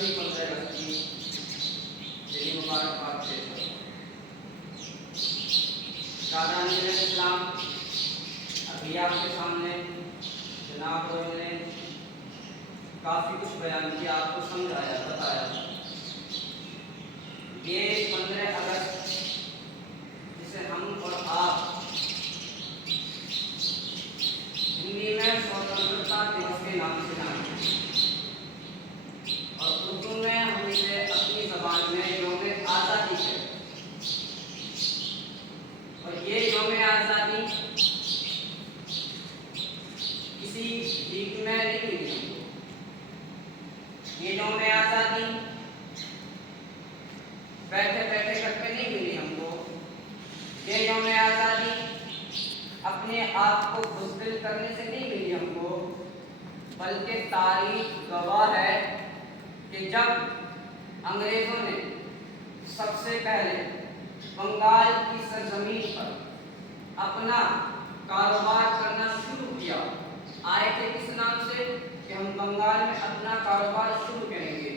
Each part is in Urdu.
سبھی 15 اگست کی دلی مبارکباد پیش کرتا ہوں۔ شادران اسلام، ابھی آپ کے سامنے جناب لوگوں نے کافی کچھ بیان کیا، آپ کو سمجھایا، بتایا۔ یہ 15 اگست جسے ہم اور آپ ہندی میں سوتنترتا دیوس کے نام سے جانتے ہیں اور اردو میں ہم اسے اپنی زبان میں یوم آزادی کہتے ہیں۔ اور یہ یوم آزادی کسی بھیک میں نہیں ملی ہم کو۔ یہ یوم آزادی بیٹھے بیٹھے کر کے نہیں ملی ہم کو۔ یہ یوم آزادی اپنے آپ کو بزدل کرنے سے نہیں ملی ہم کو، بلکہ تاریخ گواہ ہے کہ جب انگریزوں نے سب سے پہلے بنگال کی سرزمین پر اپنا کاروبار کرنا شروع کیا، آئے تھے کس نام سے کہ ہم بنگال میں اپنا کاروبار شروع کریں گے۔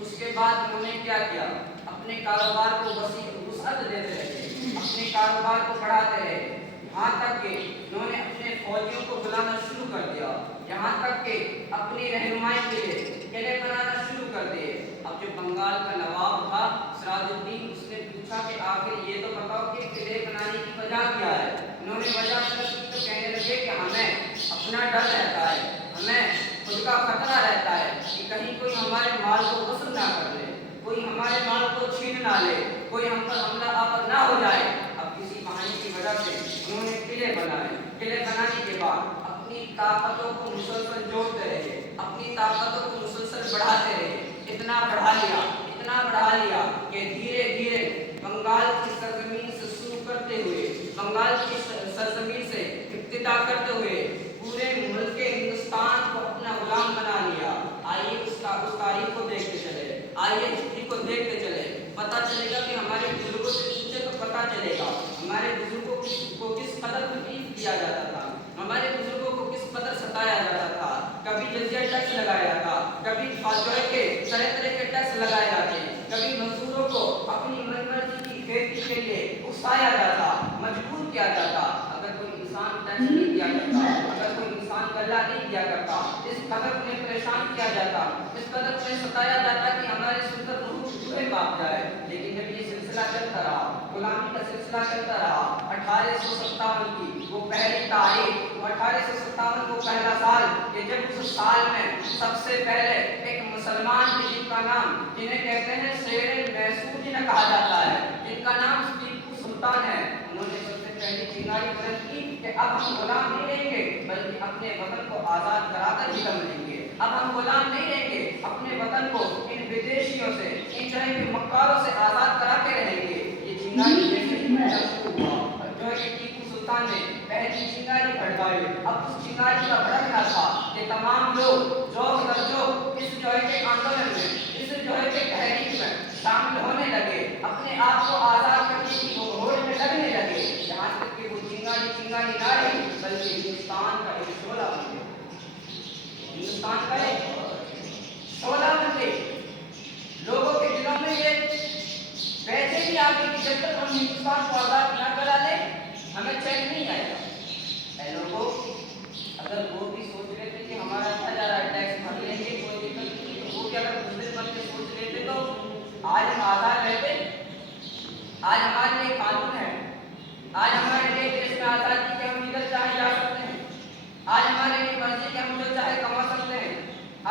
اس کے بعد انہوں نے کیا کیا؟ اپنے کاروبار کو وسعت دیتے رہے، اپنے کاروبار کو بڑھاتے رہے، یہاں تک کہ انہوں نے اپنے فوجیوں کو بلانا شروع کر دیا، یہاں تک کہ اپنی رہنمائی کے لیے قلعے بنانا شروع کر دیے۔ اب جو بنگال کا نواب تھا سراج الدین، اس نے پوچھا کہ آخر یہ تو بتاؤ کہ قلعے بنانے کی وجہ کیا ہے؟ انہوں نے وجہ تو کہنے لگے کہ ہمیں اپنا ڈر رہتا ہے، ہمیں خود کا خطرہ رہتا ہے کہ کہیں کوئی ہمارے مال کو غصب نہ کر لے، کوئی ہمارے مال کو چھین نہ لے، کوئی ہم پر حملہ آور نہ ہو جائے۔ اب کسی بہانے کی وجہ سے انہوں نے قلعے بنائے، قلعے بنانے کے بعد اپنی طاقتوں کو مسلسل جوڑتے رہے، اپنی طاقتوں کو مسلسل بڑھاتے رہے، اتنا بڑھا لیا کہ دھیرے دھیرے بنگال کی سرزمین سے شروع کرتے ہوئے، بنگال کی سرزمین سے ابتدا کرتے ہوئے پورے ملک ہندوستان کو اپنا غلام بنا لیا۔ آئیے اس تاریخ کو دیکھتے چلے، آئیے ہسٹری کو دیکھتے چلے، پتہ چلے گا کہ ہمارے بزرگوں سے پوچھے تو پتہ چلے گا ہمارے بزرگوں کو کس قدر تکلیف دیا جاتا تھا، ہمارے بزرگوں کو کس قدر ستایا جاتا تھا۔ کبھی جزیہ ٹیکس لگایا جاتا، کبھی فاتح کے طرح طرح کے ٹیکس لگائے جاتے، کبھی مزدوروں کو اپنی من مرضی کی کھیتی کے لیے اکسایا جاتا، مجبور کیا جاتا۔ اگر کوئی انسان ٹیکس نہیں دیا کرتا، اگر کوئی انسان غلہ نہیں دیا کرتا، اس قدر انہیں پریشان کیا جاتا، اس قدر انہیں ستایا جاتا کہ ہمارے سر پر روح چوہے کاپ جائے۔ لیکن جب یہ سلسلہ چلتا رہا، غلامی کا سلسلہ چلتا رہا، 1857 کی وہ پہلی تاریخ، 1857 وہ پہلا سال کہ جب اس سال میں سب سے پہلے ایک مسلمان جن کا نام، جنہیں کہتے ہیں شیر میسور جنہیں کہا جاتا ہے، جن کا نام ٹیپو سلطان ہے، انہوں نے سب سے پہلی چنگاری بلند کی کہ اب ہم غلام نہیں رہیں گے بلکہ اپنے وطن کو آزاد کرا کر ہی دم لیں گے۔ اب ہم غلام نہیں رہیں گے، اپنے وطن کو ان ودیشیوں سے، ان طرح کے مکاروں سے آزاد کرا کے رہیں گے۔ یہ چنگاری جیسے ہی ہوا، جو ہے کہ ٹیپو سلطان نے پہلی چنگاری بھڑکائی۔ اب اس چنگاری کا بھڑکنا تھا کہ تمام لوگ ذوق در ذوق اس جو ہے کہ آندولن میں، اس جو ہے کہ تحریک میں شامل ہونے لگے، اپنے آپ کو آزاد کرنے کی ہوڑ میں لگنے لگے، یہاں تک کہ وہ چنگاری نہ رہی بلکہ ہندوستان کا ایک شعلہ بن گیا، ہندوستان کا ایک شعلہ بن گیا۔ لوگوں کے دلوں میں یہ ویسے بھی آ گئی کہ جب تک ہم ہندوستان کو آزاد نہ کرا لیں ہمیں چین نہیں آئے گا۔ اے لوگوں، اگر وہ بھی سوچ رہے تھے کہ ہمارا اچھا جا رہا ہے، ٹیکس بھر لیں گے، کوئی دقت نہیں، تو وہ کیا اگر دوسرے بن کے سوچ رہے تھے تو آج ہم آزاد رہتے۔ آج ہمارے لیے قانون ہے، آج ہمارے لیے دیش میں آزادی کہ ہم ادھر چاہے جا سکتے ہیں، آج ہمارے لیے مرضی کہ ہم جو چاہے کما سکتے ہیں،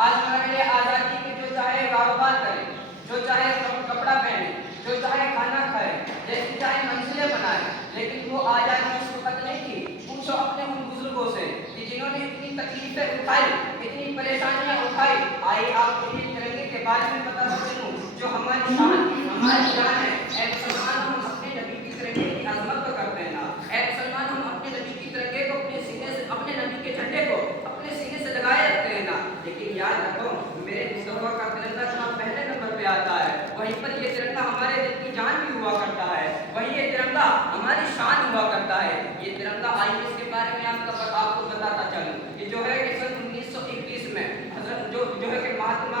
آج ہمارے لیے آزادی کہ جو چاہے کاروبار کریں، جو چاہے کپڑا پہنے، جو چاہے کھانا کھائے، جیسی چاہے منزلیں بنائے۔ لیکن وہ آزادی اس وقت نہیں تھی۔ پوچھو اپنے ان بزرگوں سے کہ جنہوں نے اتنی تکلیفیں اٹھائی، اتنی پریشانیاں اٹھائی۔ آئیے آپ کو یہ ترنگے کے بارے میں پتہ چلوں جو ہماری شان، ہماری جان ہے۔ اے مسلمان، ہم اپنے نبی کی ترنگے کی عظمت کو کرتے ہیں نا۔ اے مسلمان، ہم اپنے نبی کی ترنگے کو اپنے سینے سے، اپنے نبی کے جھنڈے کو اپنے سینے سے لگائے رکھتے ہیں نا۔ لیکن یاد رکھو، میرے مصطفیٰ کا ترنگا جہاں پہلے نمبر پہ آتا ہے، وہیں پر یہ ترنگا ہمارے دل کی جان بھی ہوا کرتا ہے، وہیں یہ ترنگا ہماری شان ہوا کرتا ہے۔ یہ ترنگا، آئیے اس کے بارے میں آپ کو بتاتا چلوں۔ یہ جو ہے کہ سن 1921 میں حضرت جو ہے کہ مہاتما